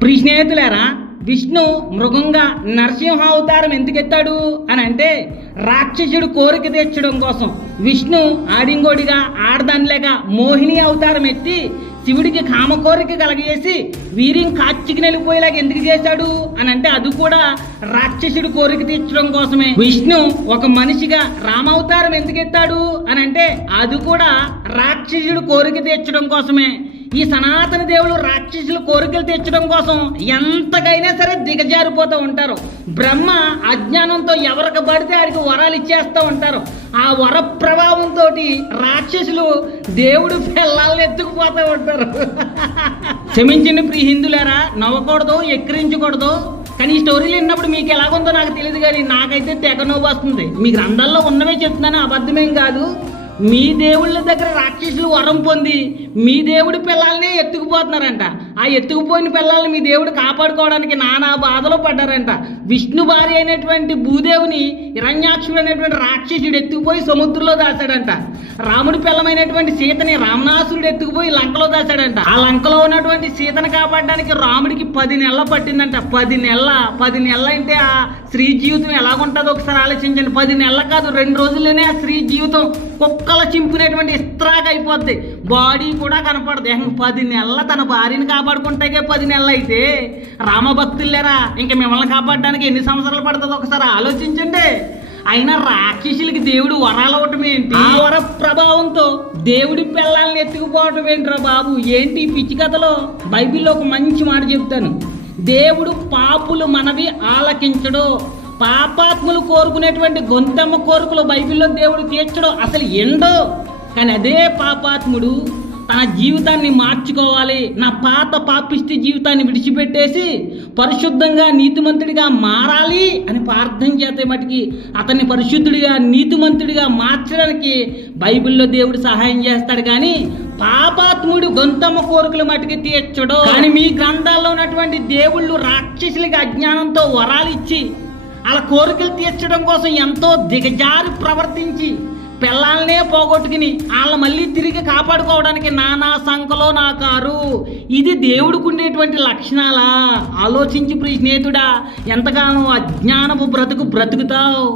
ప్రియ స్నేహితులారా, విష్ణు మృగంగా నరసింహ అవతారం ఎందుకు ఎత్తాడు అని అంటే రాక్షసుడు కోరిక తీర్చడం కోసం. విష్ణు ఆడింగోడిగా ఆడదానిలేగా మోహిని అవతారం ఎత్తి శివుడికి కామ కోరిక కలగజేసి వీరిని కాచికి నెలిపోయేలాగా ఎందుకు చేశాడు అని అంటే అది కూడా రాక్షసుడు కోరిక తీర్చడం కోసమే. విష్ణు ఒక మనిషిగా రామావతారం ఎందుకు ఎత్తాడు అని అంటే అది కూడా రాక్షసుడు కోరిక తీర్చడం కోసమే. ఈ సనాతన దేవుడు రాక్షసులు కోరికలు తీర్చడం కోసం ఎంతకైనా సరే దిగజారిపోతూ ఉంటారు. బ్రహ్మ అజ్ఞానంతో ఎవరికి పడితే ఆడికి వరాలు ఇచ్చేస్తూ ఉంటారు. ఆ వర ప్రభావంతో రాక్షసులు దేవుడు పిల్లల్ని ఎత్తుకుపోతూ ఉంటారు. క్షమించండి ప్రియ హిందులారా, నవ్వకూడదు, ఎక్కిరించకూడదు. కానీ ఈ స్టోరీలు విన్నప్పుడు మీకు ఎలాగుందో నాకు తెలియదు, కానీ నాకైతే తెగ నవ్వు వస్తుంది. మీ గ్రంథాల్లో ఉన్నవే చెప్తున్నాను, అబద్ధమేం కాదు. మీ దేవుళ్ళ దగ్గర రాక్షసులు వరం పొంది మీ దేవుడి పిల్లల్ని ఎత్తుకుపోతున్నారంట. ఆ ఎత్తుకుపోయిన పిల్లల్ని మీ దేవుడు కాపాడుకోవడానికి నానా బాధలు పడ్డారంట. విష్ణు భార్య అయినటువంటి భూదేవిని హిరణ్యాక్షుడు అనేటువంటి రాక్షసుడు ఎత్తుకుపోయి సముద్రంలో దాచాడంట. రాముడి పిల్లమైనటువంటి సీతని రామనాసురుడు ఎత్తుకుపోయి లంకలో దాచాడంట. ఆ లంకలో ఉన్నటువంటి సీతను కాపాడడానికి రాముడికి 10 నెలలు పట్టిందంట. 10 నెలలు అంటే ఆ స్త్రీ జీవితం ఎలాగుంటుందో ఒకసారి ఆలోచించండి. 10 నెలలు కాదు, 2 రోజుల్లోనే ఆ స్త్రీ జీవితం కుక్కల చింపునేటువంటి ఇస్త్రాగా అయిపోద్ది. బాడీ కూడా కనపడదు. 10 నెలల తన భార్యని కాపాడుకుంటే 10 నెలలు అయితే రామభక్తులేరా ఇంకా మిమ్మల్ని కాపాడడానికి ఎన్ని సంవత్సరాలు పడుతుందో ఒకసారి ఆలోచించండి. అయినా రాక్షసులకి దేవుడు వరాలు ఇవ్వటం ఏంటి? ఆ వర ప్రభావంతో దేవుడి పిల్లల్ని ఎత్తుకుపోవటం ఏంట్రా బాబు? ఏంటి పిచ్చి కథలో? బైబిల్లో ఒక మంచి మాట చెప్తాను. దేవుడు పాపులు మనవి ఆలకించడు, పాపాత్ములు కోరుకునేటువంటి గొంతెమ్మ కోరికలు బైబిల్లో దేవుడు తీర్చడం అసలు ఎండో. కానీ అదే పాపాత్ముడు తన జీవితాన్ని మార్చుకోవాలి, నా పాత పాపిష్టి జీవితాన్ని విడిచిపెట్టేసి పరిశుద్ధంగా నీతిమంతుడిగా మారాలి అని ప్రార్థన చేస్తే మటుకి అతన్ని పరిశుద్ధుడిగా నీతిమంతుడిగా మార్చడానికి బైబిల్లో దేవుడు సహాయం చేస్తాడు. కానీ పాపాత్ముడు గొంతమ్మ కోరికలు మటుకి తీర్చడు. కానీ మీ గ్రంథాల్లో ఉన్నటువంటి దేవుళ్ళు రాక్షసులకి అజ్ఞానంతో వరాలు ఇచ్చి అలా కోరికలు తీర్చడం కోసం ఎంతో దిగజారి ప్రవర్తించి పిల్లల్నే పోగొట్టుకుని వాళ్ళ మళ్ళీ తిరిగి కాపాడుకోవడానికి నానా సంఖలో నాకారు. ఇది దేవుడికి ఉండేటువంటి లక్షణాలా? ఆలోచించి ప్రియ స్నేహితుడా, ఎంతగానో అజ్ఞానపు బ్రతుకుతావు.